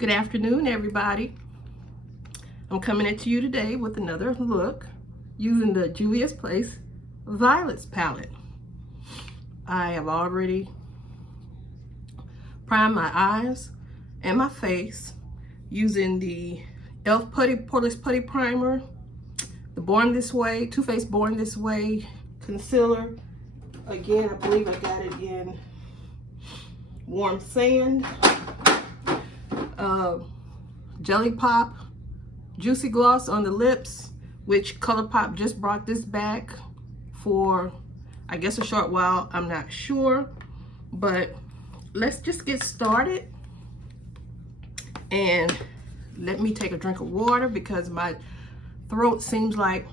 Good afternoon, everybody. I'm coming at you today with another look using the juviasplace Violets palette. I have already primed my eyes and my face using the e.l.f. Poreless Putty Primer, the Born This Way, Too Faced Born This Way concealer. Again, I believe I got it in Warm Sand. Jelly Pop Juicy Gloss on the lips, which ColourPop just brought this back for, I guess, a short while. I'm not sure, but let's just get started. And let me take a drink of water because my throat seems like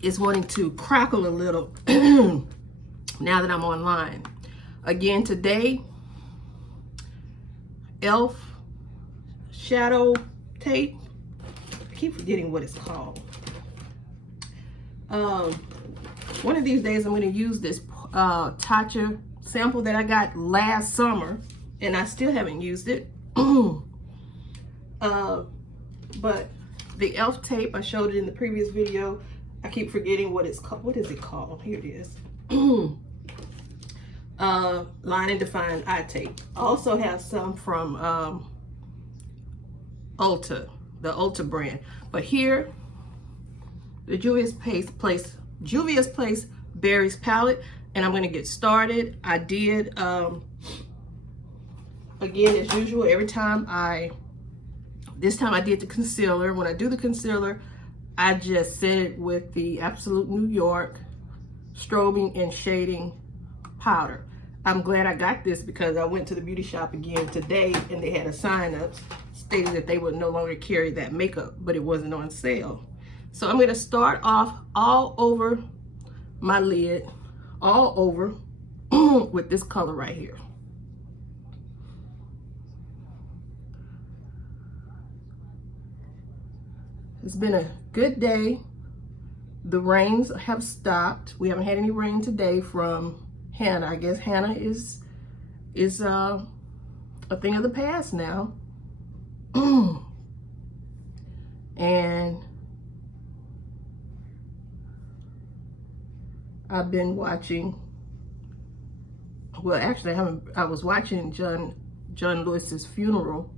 it's wanting to crackle a little now that I'm online. Again, today, e.l.f. shadow tape. I keep forgetting what it's called. One of these days I'm going to use this Tatcha sample that I got last summer, and I still haven't used it. But the e.l.f. tape, I showed it in the previous video. I keep forgetting what it's called. What is it called? Here it is. Line and Define eye tape. I also have some from Ulta, the Ulta brand. But here, the Juvia's Berries palette, and I'm going to get started. I did, again, as usual, this time I did the concealer. When I do the concealer, I just set it with the Absolute New York Strobing and Shading powder. I'm glad I got this because I went to the beauty shop again today and they had a sign up stating that they would no longer carry that makeup, but it wasn't on sale. So I'm going to start off all over my lid, all over with this color right here. It's been a good day. The rains have stopped. We haven't had any rain today from Hannah. I guess Hannah is a thing of the past now. And I've been watching, well, actually I was watching John Lewis's funeral,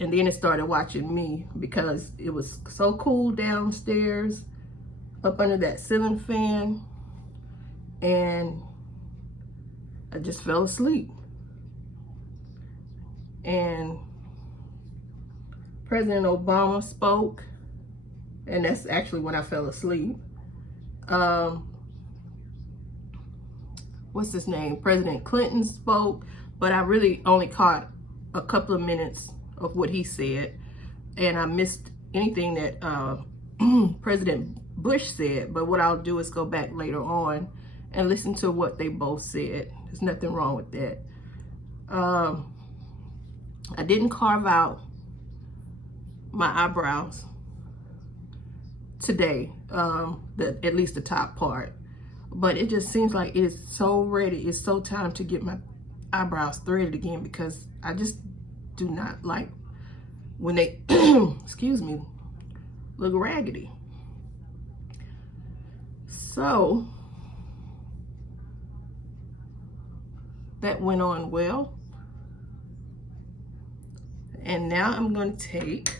and then it started watching me because it was so cool downstairs up under that ceiling fan, and I just fell asleep. And President Obama spoke, and that's actually when I fell asleep. What's his name? President Clinton spoke, but I really only caught a couple of minutes of what he said, and I missed anything that President Bush said. But what I'll do is go back later on and listen to what they both said. There's nothing wrong with that. I didn't carve out my eyebrows today, at least the top part, but it just seems like it's so ready. It's so time to get my eyebrows threaded again because I just do not like when they, excuse me, look raggedy. So that went on well. And now I'm going to take,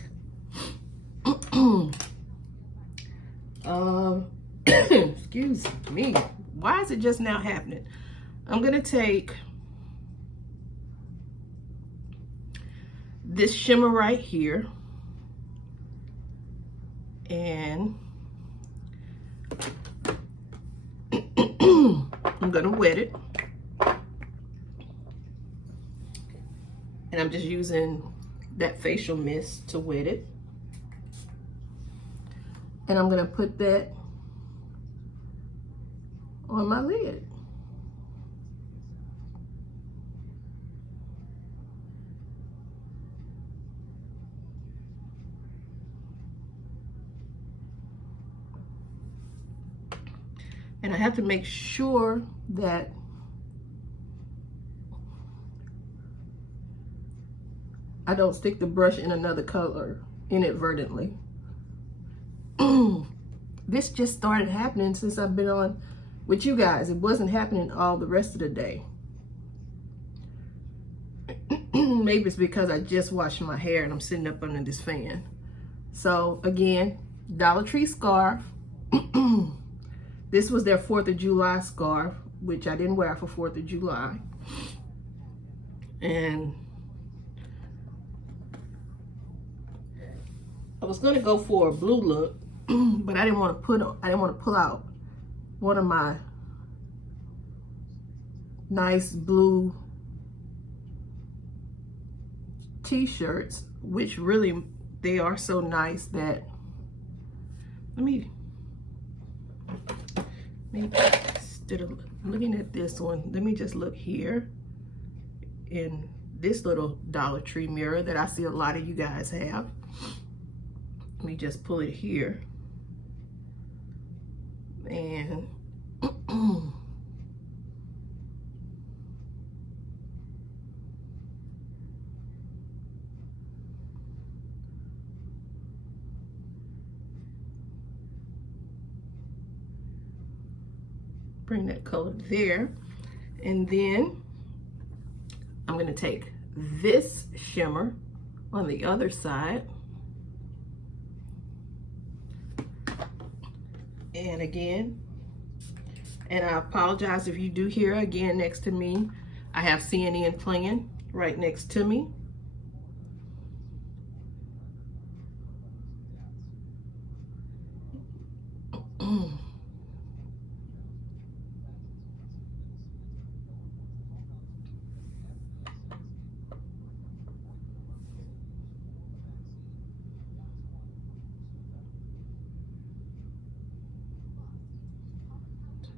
excuse me, why is it just now happening? I'm going to take this shimmer right here, and I'm going to wet it. And I'm just using that facial mist to wet it. And I'm going to put that on my lid. And I have to make sure that I don't stick the brush in another color inadvertently. This just started happening since I've been on with you guys. It wasn't happening all the rest of the day. Maybe it's because I just washed my hair and I'm sitting up under this fan. So again, Dollar Tree scarf. This was their 4th of July scarf, which I didn't wear for 4th of July. And I was gonna go for a blue look, but I didn't want to pull out one of my nice blue t-shirts, which really, they are so nice that, instead of looking at this one, let me just look here in this little Dollar Tree mirror that I see a lot of you guys have. Let me just pull it here. And bring that color there. And then I'm going to take this shimmer on the other side. And again, and I apologize if you do hear again next to me, I have CNN playing right next to me.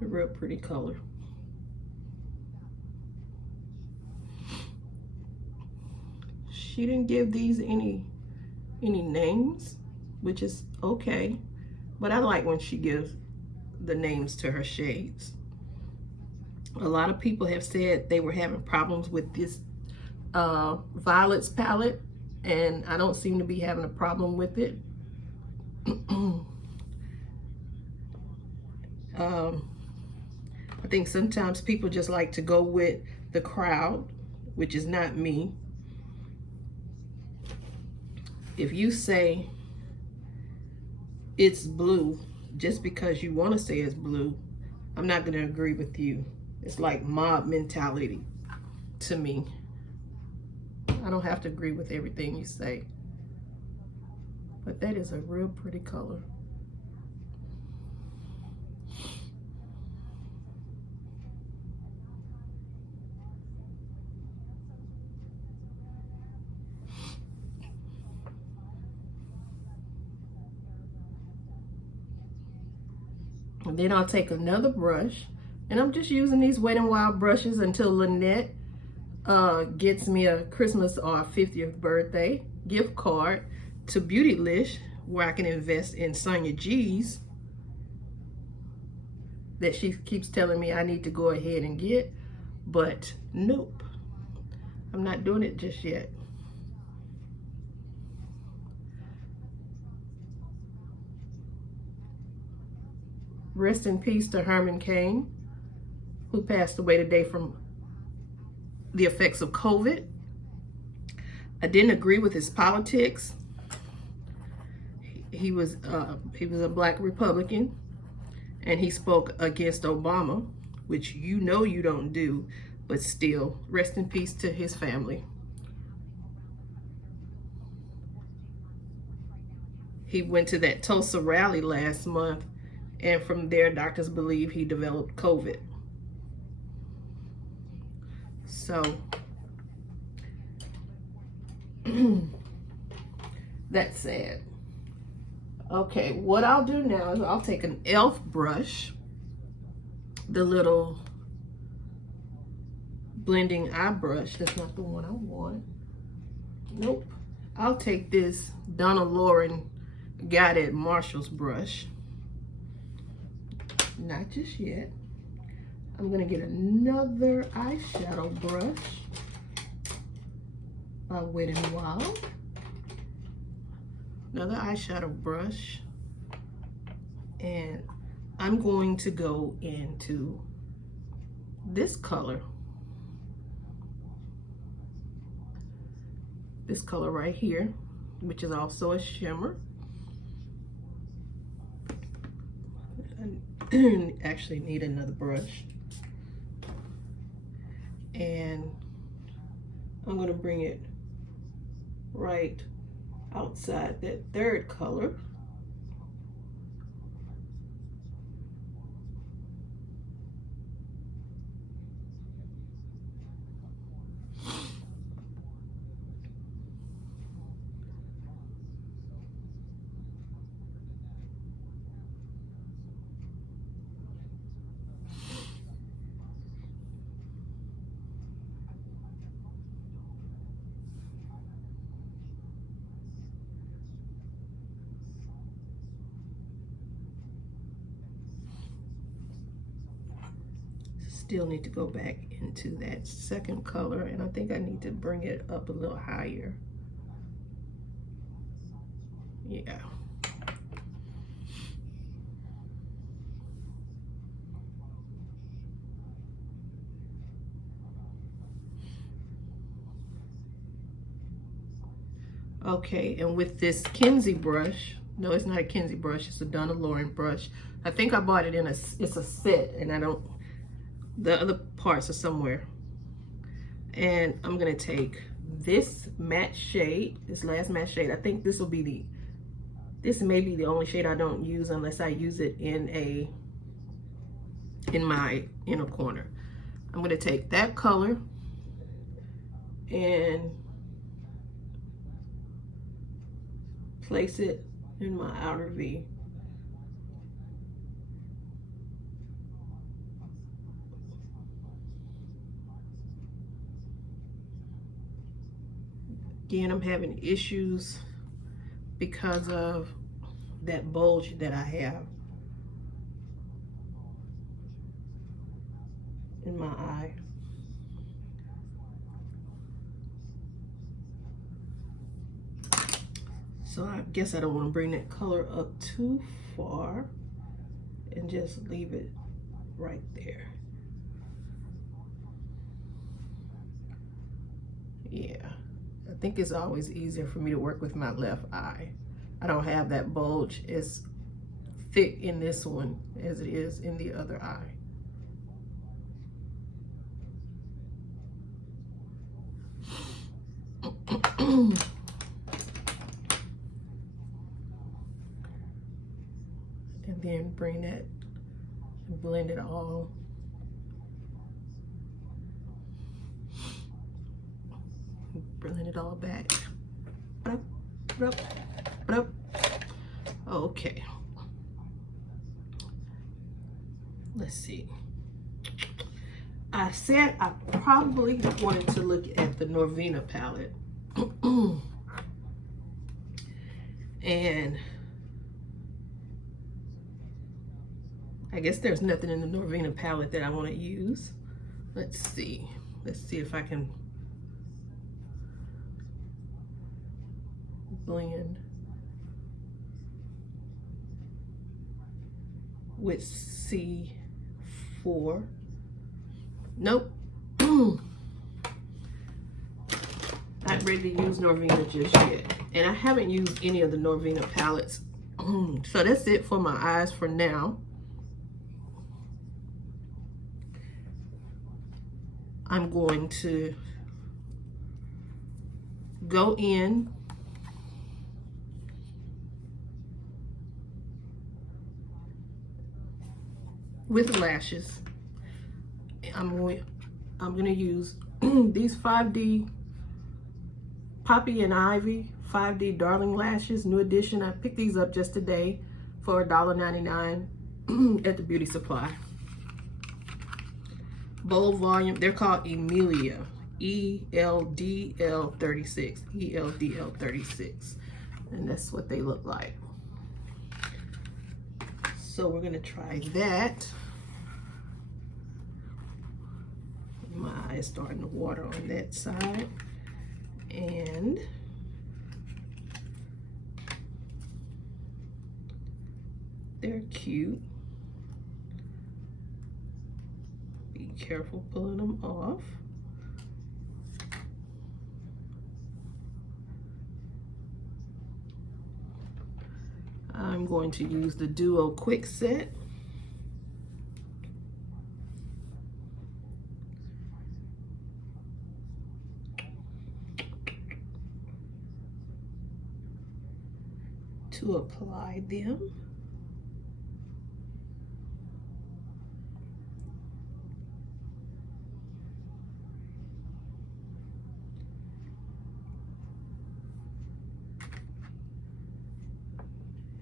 A real pretty color. She didn't give these any names, which is okay, but I like when she gives the names to her shades. A lot of people have said they were having problems with this Violet's palette, and I don't seem to be having a problem with it. I think sometimes people just like to go with the crowd, which is not me. If you say it's blue just because you want to say it's blue, I'm not going to agree with you. It's like mob mentality to me. I don't have to agree with everything you say. But that is a real pretty color. And then I'll take another brush, and I'm just using these Wet n Wild brushes until Lynette gets me a Christmas or a 50th birthday gift card to Beautylish, where I can invest in Sonia G's that she keeps telling me I need to go ahead and get, but nope, I'm not doing it just yet. Rest in peace to Herman Cain, who passed away today from the effects of COVID. I didn't agree with his politics. He was a black Republican, and he spoke against Obama, which you know you don't do, but still, rest in peace to his family. He went to that Tulsa rally last month, and from there, doctors believe he developed COVID. So, that's sad. Okay, what I'll do now is I'll take an e.l.f. brush, the little blending eye brush. That's not the one I want. Nope. I'll take this Donna Lauren Got It Marshall's brush. Not just yet. I'm gonna get another eyeshadow brush. by Wet n Wild. Another eyeshadow brush. And I'm going to go into this color. This color right here, which is also a shimmer. I actually need another brush. And I'm going to bring it right outside that third color. Still need to go back into that second color, and I think I need to bring it up a little higher. Yeah. Okay, and with this Kenzie brush, no, it's not a Kenzie brush, it's a Donna Lauren brush. I think I bought it in it's a set, and I don't, the other parts are somewhere. And I'm gonna take this matte shade, this last matte shade. I think this will be this may be the only shade I don't use unless I use it in my inner corner. I'm gonna take that color and place it in my outer V. Again, I'm having issues because of that bulge that I have in my eye. So I guess I don't want to bring that color up too far, and just leave it right there. Yeah. I think it's always easier for me to work with my left eye. I don't have that bulge as thick in this one as it is in the other eye. And then bring that and blend it all. Bring it all back. Okay. Let's see. I said I probably wanted to look at the Norvina palette. And I guess there's nothing in the Norvina palette that I want to use. Let's see. Let's see if I can blend with C4. Nope. Not ready to use Norvina just yet. And I haven't used any of the Norvina palettes. So that's it for my eyes for now. I'm going to go in with lashes. I'm going to use these 5D Poppy and Ivy 5D Darling Lashes, new edition. I picked these up just today for $1.99 at the beauty supply. Bold volume, they're called Emilia, ELDL 36, ELDL 36, and that's what they look like. So we're gonna try that. My eye is starting to water on that side. And they're cute. Be careful pulling them off. I'm going to use the Duo Quick Set. To apply them.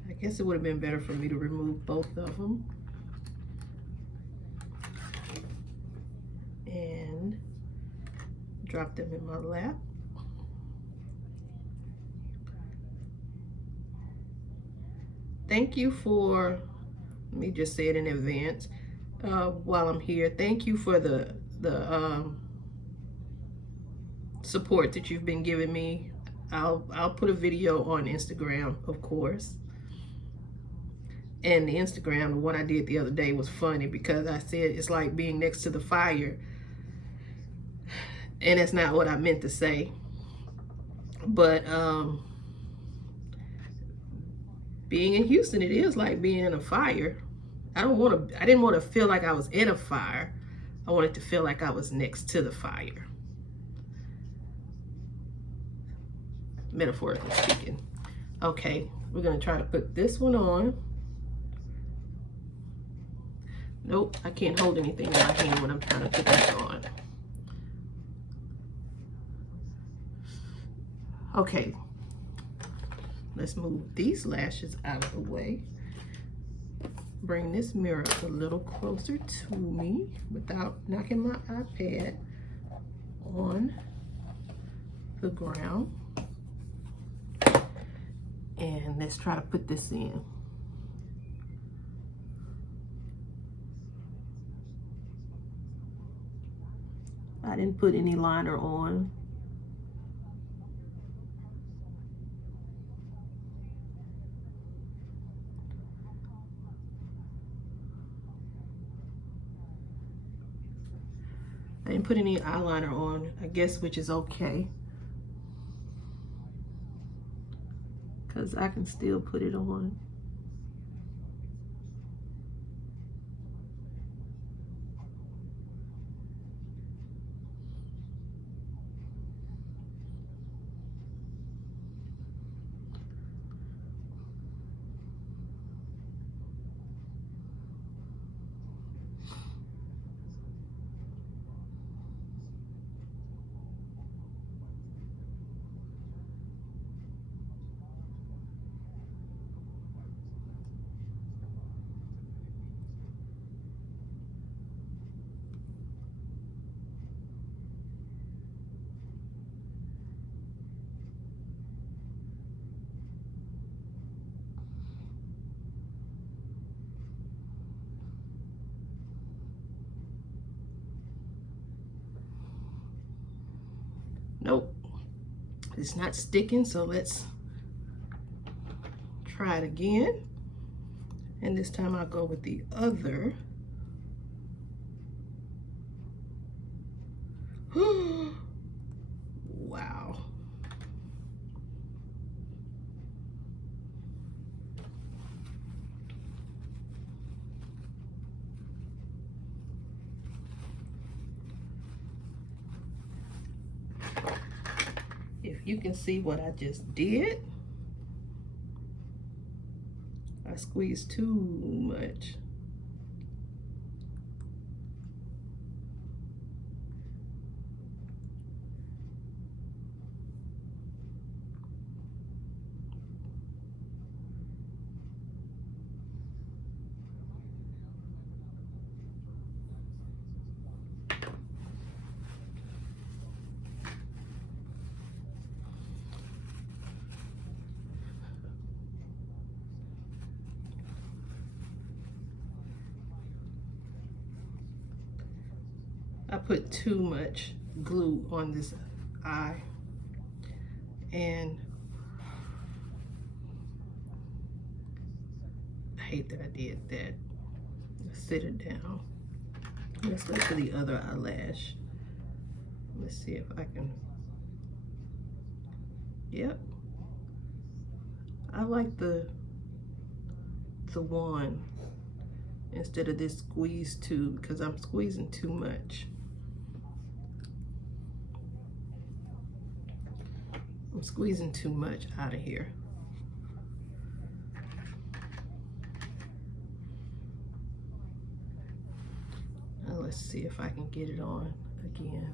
I guess it would have been better for me to remove both of them. And drop them in my lap. Thank you for, let me just say it in advance while I'm here. Thank you for the support that you've been giving me. I'll put a video on Instagram, of course. And the Instagram, the one I did the other day, was funny because I said it's like being next to the fire. And that's not what I meant to say. But being in Houston, it is like being in a fire. I didn't want to feel like I was in a fire. I wanted to feel like I was next to the fire. Metaphorically speaking. Okay, we're gonna try to put this one on. Nope, I can't hold anything in my hand when I'm trying to put this on. Okay, let's move these lashes out of the way. Bring this mirror a little closer to me without knocking my iPad on the ground. And let's try to put this in. I didn't put any liner on. I didn't put any eyeliner on, I guess, which is okay. Because I can still put it on. Nope, it's not sticking, so let's try it again. And this time I'll go with the other. Wow. If you can see what I just did, I squeezed too much. I put too much glue on this eye. And I hate that I did that. Let's sit it down. Let's go to the other eyelash. Let's see if I can. Yep. I like the one instead of this squeeze two, because I'm squeezing too much. I'm squeezing too much out of here. Now let's see if I can get it on again.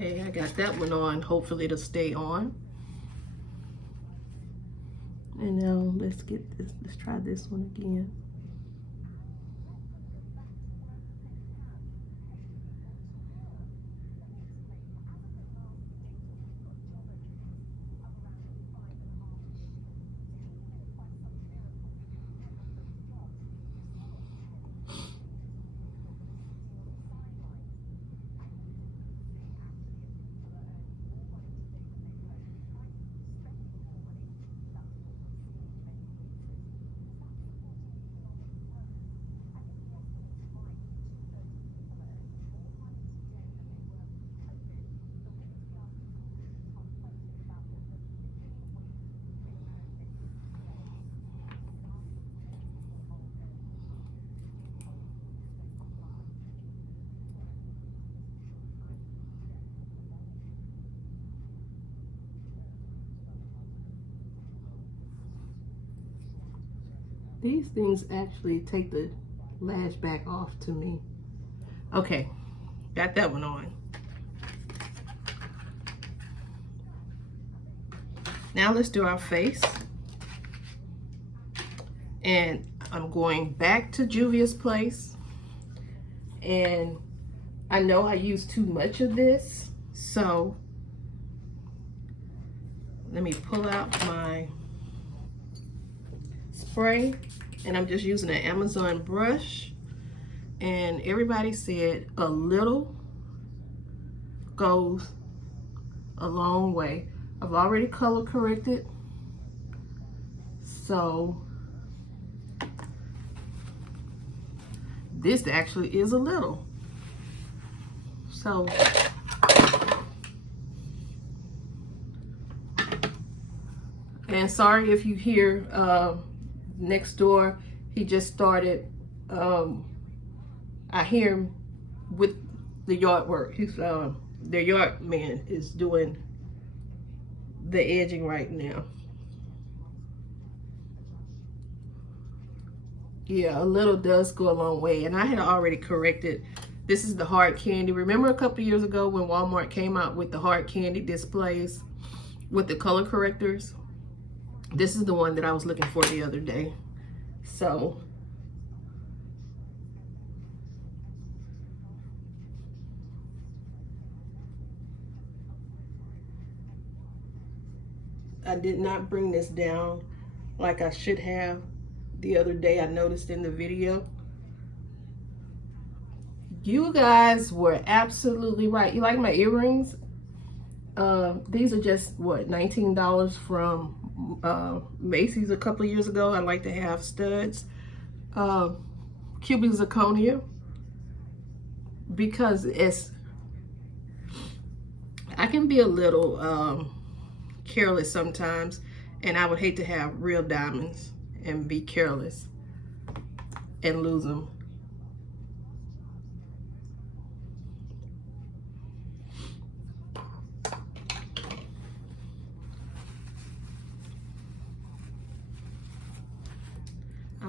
Okay, I got that one on. Hopefully it'll stay on. And now let's get this, let's try this one again. These things actually take the lash back off to me. Okay, got that one on. Now let's do our face. And I'm going back to Juviasplace. And I know I used too much of this, so let me pull out my spray, and I'm just using an Amazon brush. And everybody said a little goes a long way. I've already color corrected, so this actually is a little. So and sorry if you hear next door, he just started, I hear him with the yard work. He's their yard man is doing the edging right now. Yeah, a little does go a long way, and I had already corrected. This is the hard candy. Remember a couple years ago when Walmart came out with the hard candy displays with the color correctors? This is the one that I was looking for the other day. So I did not bring this down like I should have the other day. I noticed in the video. You guys were absolutely right. You like my earrings? These are just, what, $19 from Macy's a couple of years ago. I like to have studs. Cubic zirconia, because I can be a little careless sometimes, and I would hate to have real diamonds and be careless and lose them.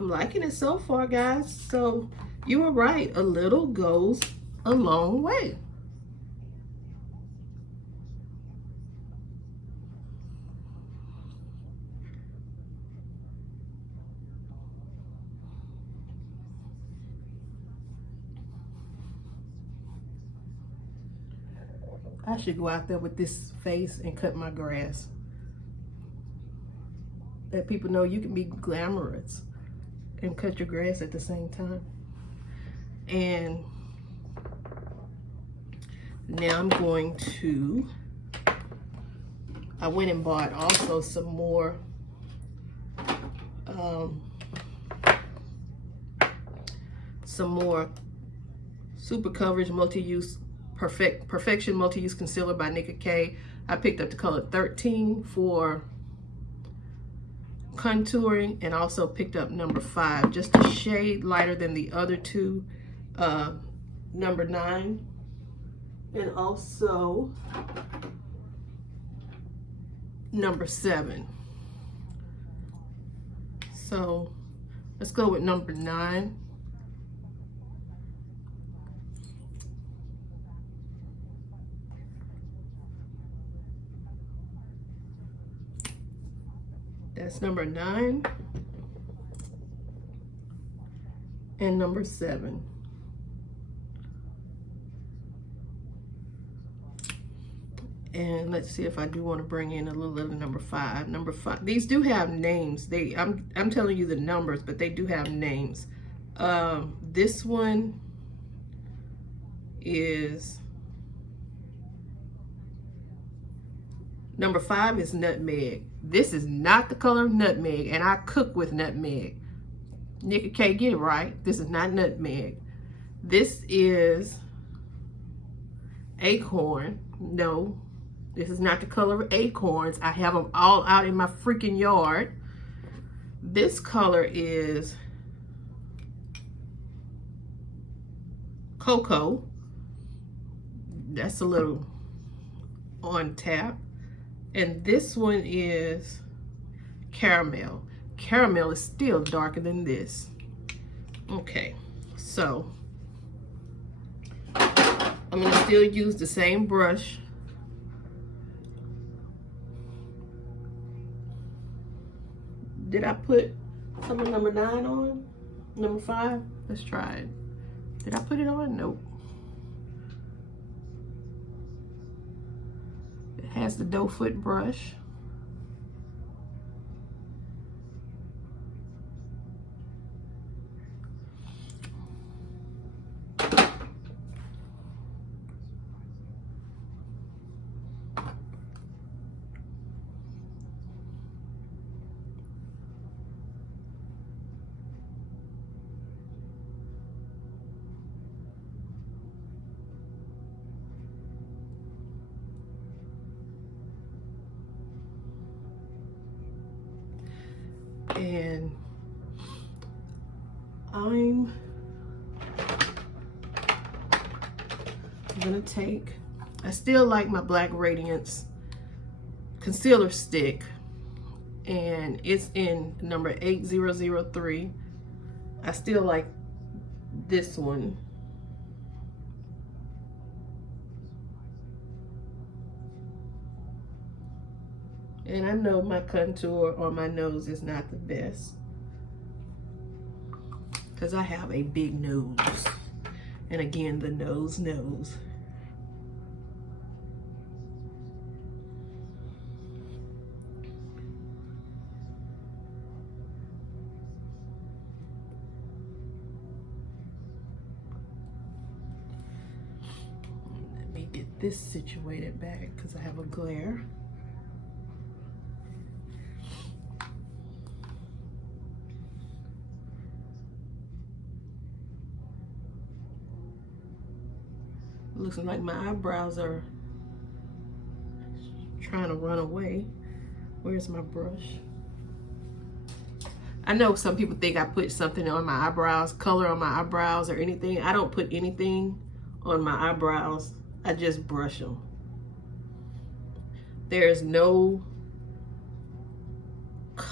liking it so far, guys. So you were right, a little goes a long way. I should go out there with this face and cut my grass. Let people know you can be glamorous and cut your grass at the same time. And now I'm going to, I went and bought also some more Super Coverage Multi-Use Perfection Multi-Use Concealer by Nicka K. I picked up the color 13 for contouring, and also picked up number 5, just a shade lighter than the other two, number 9, and also number 7. So let's go with number 9. That's number 9 and number 7. And let's see if I do want to bring in a little of number 5. Number 5. These do have names. I'm telling you the numbers, but they do have names. This one is number 5 is Nutmeg. This is not the color of nutmeg, and I cook with nutmeg. Nicka K, get it right. This is not nutmeg. This is acorn. No, this is not the color of acorns. I have them all out in my freaking yard. This color is cocoa. That's a little on tap. And this one is caramel. Caramel is still darker than this. Okay, so I'm gonna still use the same brush. Did I put some of number 9 on? Number 5? Let's try it. Did I put it on? Nope. Has the doe foot brush. And I'm gonna take, I still like my Black Radiance concealer stick, and it's in number 8003. I still like this one. And I know my contour on my nose is not the best, because I have a big nose. And again, the nose knows. Let me get this situated back because I have a glare. Looks like my eyebrows are trying to run away. Where's my brush? I know some people think I put something on my eyebrows, color on my eyebrows or anything. I don't put anything on my eyebrows. I just brush them. There's no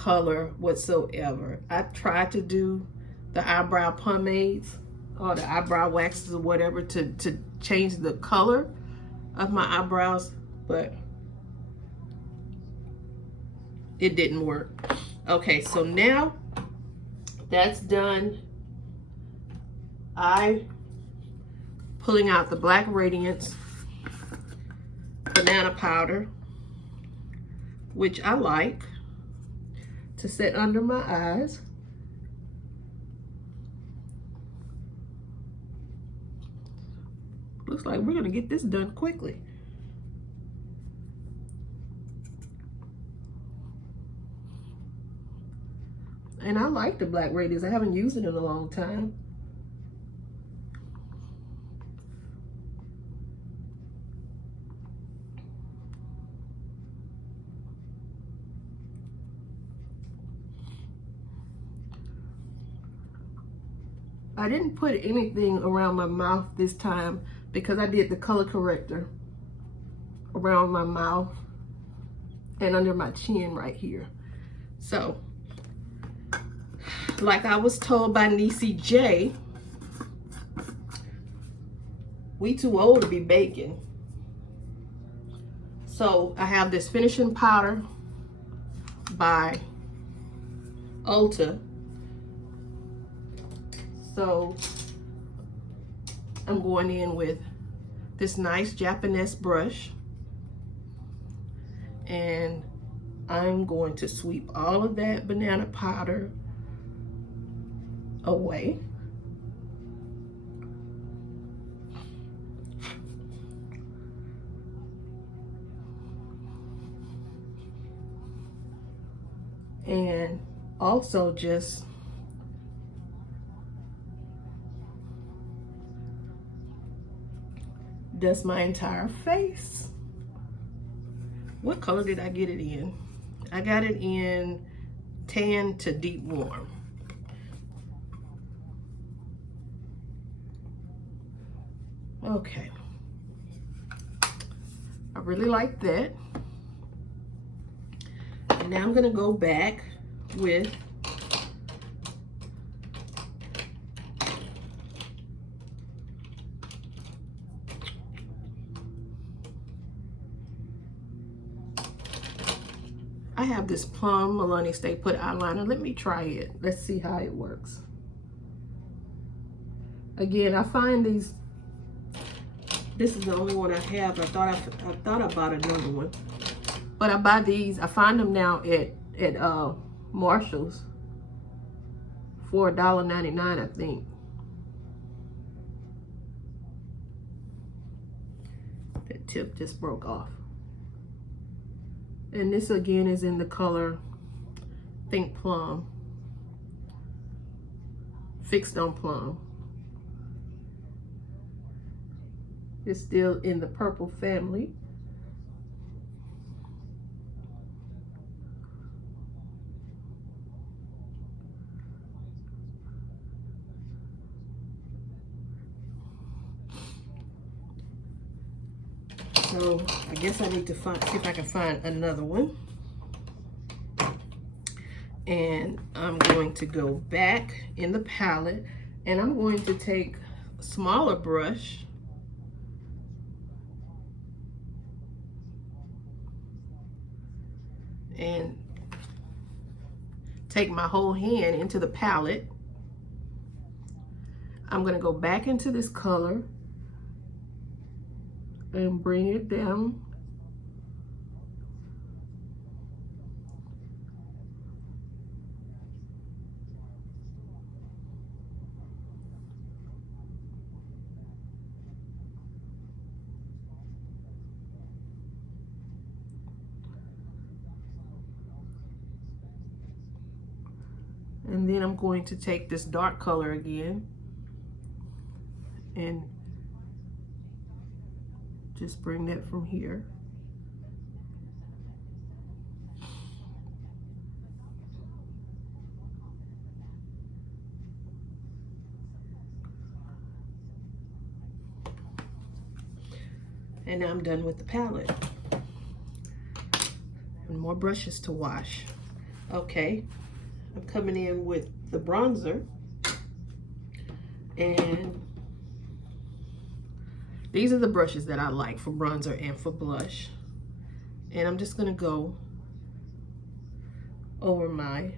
color whatsoever. I tried to do the eyebrow pomades or the eyebrow waxes or whatever to change the color of my eyebrows, but it didn't work. Okay, so now that's done. I pulling out the Black Radiance banana powder, which I like to set under my eyes. Looks like we're gonna get this done quickly. And I like the Black Radiance. I haven't used it in a long time. I didn't put anything around my mouth this time because I did the color corrector around my mouth and under my chin right here. So, like I was told by Niecy J, we too old to be baking. So I have this finishing powder by Ulta. So I'm going in with this nice Japanese brush, and I'm going to sweep all of that banana powder away. And also just dust my entire face. What color did I get it in? I got it in tan to deep warm. Okay. I really like that. And now I'm gonna go back with I have this Plum Milani Stay Put eyeliner. Let me try it. Let's see how it works. Again, I find these, this is the only one I have. I thought I bought another one. But I buy these, I find them now at Marshall's for $1.99, I think. That tip just broke off. And this again is in the color Think Plum. Fixed on Plum. It's still in the purple family. So I guess I need to see if I can find another one. And I'm going to go back in the palette, and I'm going to take a smaller brush and take my whole hand into the palette. I'm going to go back into this color and bring it down. And then I'm going to take this dark color again and just bring that from here. And now I'm done with the palette. And more brushes to wash. Okay, I'm coming in with the bronzer, and these are the brushes that I like for bronzer and for blush. And I'm just gonna go over my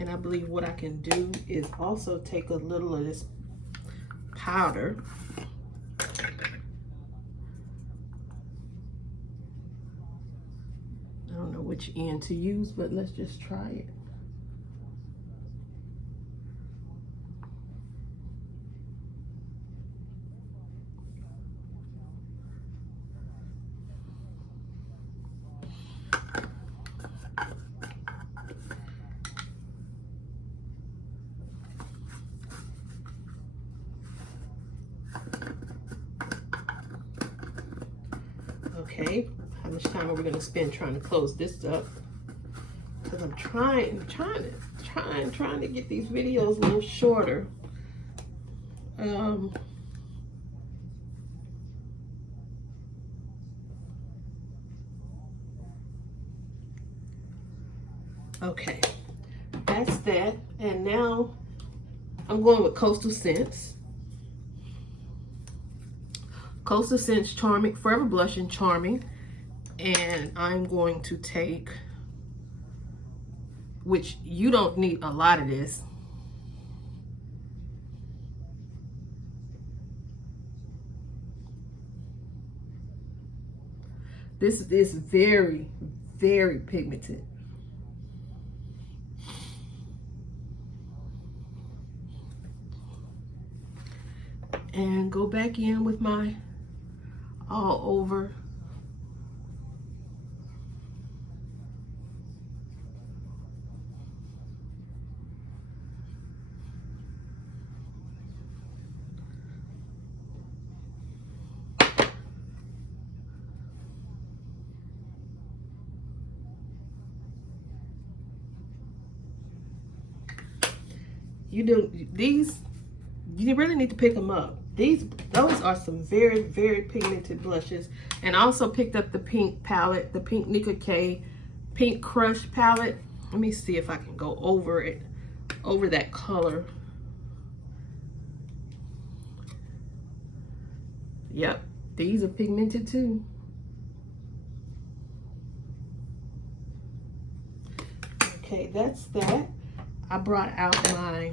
and I believe what I can do is also take a little of this powder. I don't know which end to use, but let's just try it. Okay, how much time are we gonna spend trying to close this up? Because I'm trying to get these videos a little shorter. Okay, that's that. And now I'm going with Coastal Scents. Coastal Scents Charming, Forever Blush and Charming. And I'm going to take, which you don't need a lot of this. This is very, very pigmented. And go back in with my all over. You really need to pick them up. Those are some very, very pigmented blushes. And I also picked up the pink palette, the pink Nika K Pink Crush palette. Let me see if I can go over it, over that color. Yep, these are pigmented too. Okay, that's that. I brought out my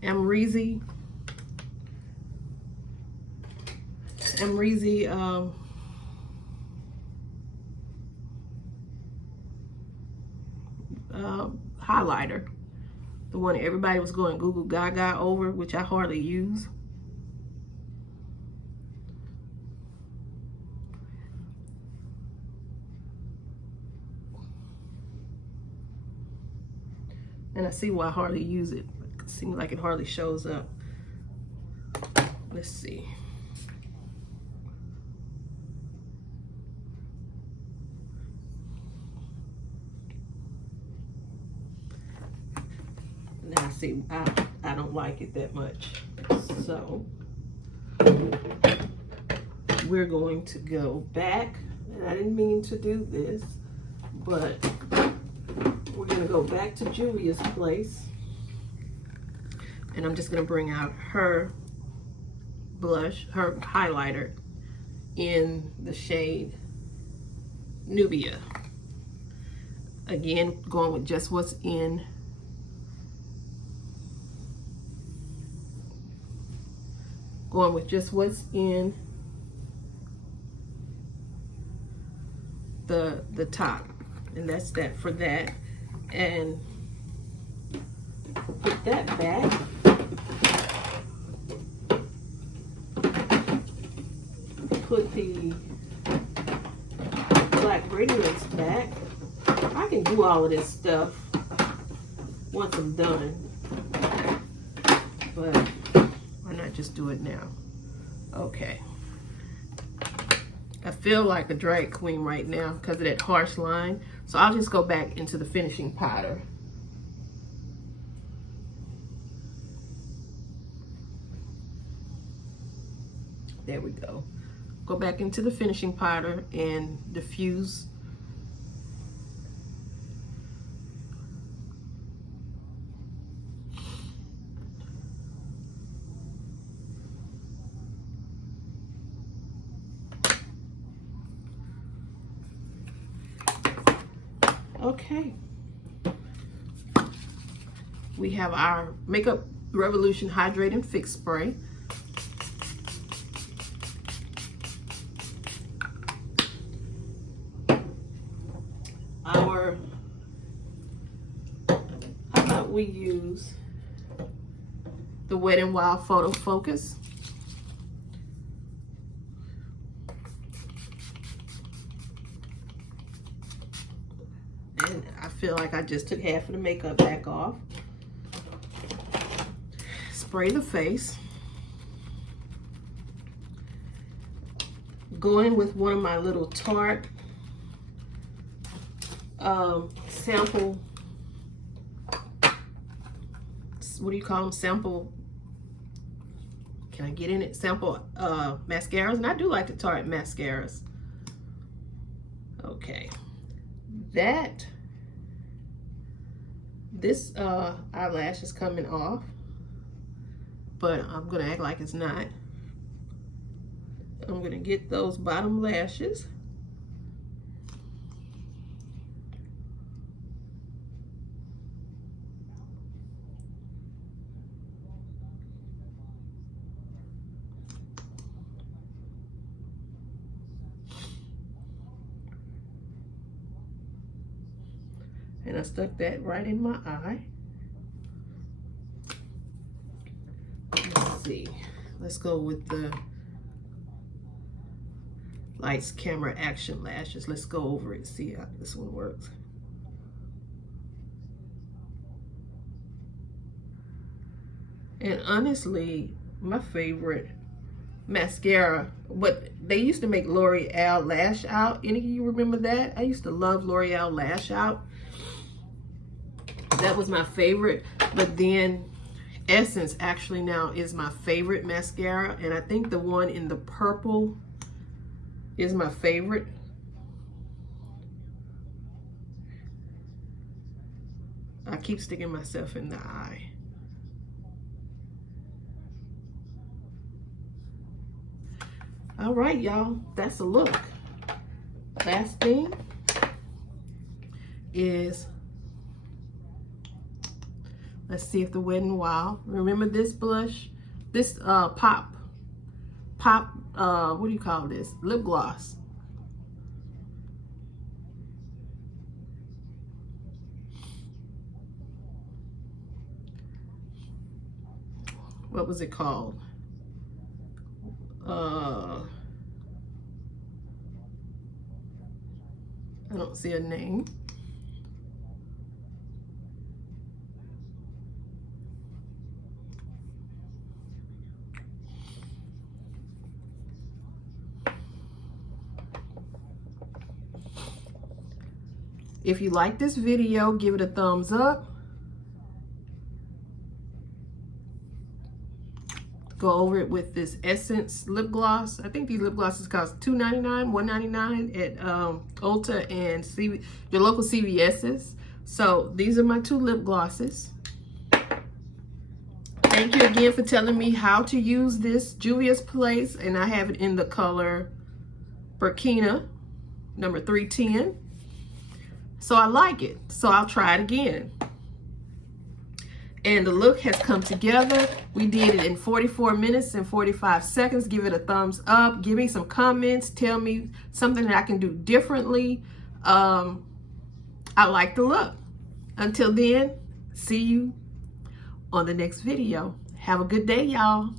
Amrezy highlighter, the one everybody was going Google Gaga over, which I hardly use. And I see why I hardly use it. It seems like it hardly shows up. Let's see. Now see, I don't like it that much. So we're going to go back. And I didn't mean to do this, but we're going to go back to Juvia's place. And I'm just going to bring out her blush, her highlighter in the shade Nubia. Again, going with just what's in. Going with just what's in the top. And that's that for that. And put that back. Put the ingredients back. I can do all of this stuff once I'm done, but why not just do it now? Okay. I feel like a drag queen right now because of that harsh line. So I'll just go back into the finishing powder. There we go. Go back into the finishing powder and diffuse. Okay. We have our Makeup Revolution Hydrating Fix Spray. How about we use the Wet n Wild Photo Focus. And I feel like I just took half of the makeup back off. Spray the face. Go in with one of my little Tarte sample, what do you call them? Sample, can I get in it? Sample mascaras, and I do like the Tarte mascaras. Okay, this eyelash is coming off, but I'm gonna act like it's not. I'm gonna get those bottom lashes. And I stuck that right in my eye. Let's see. Let's go with the Lights, Camera, Action lashes. Let's go over it, see how this one works. And honestly, my favorite mascara, but they used to make L'Oreal Lash Out. Any of you remember that? I used to love L'Oreal Lash Out. That was my favorite, but then Essence actually now is my favorite mascara, and I think the one in the purple is my favorite. I keep sticking myself in the eye. All right, y'all, that's a look. Last thing is, let's see if the Wet n Wild. Remember this blush? This pop, what do you call this? Lip gloss. What was it called? I don't see a name. If you like this video, give it a thumbs up. Go over it with this Essence lip gloss. I think these lip glosses cost $2.99, $1.99 at Ulta and your local CVS's. So these are my two lip glosses. Thank you again for telling me how to use this Juviasplace, and I have it in the color Burkina, number 310. So I like it, so I'll try it again. And the look has come together. We did it in 44 minutes and 45 seconds. Give it a thumbs up. Give me some comments. Tell me something that I can do differently. I like the look. Until then, see you on the next video. Have a good day, y'all.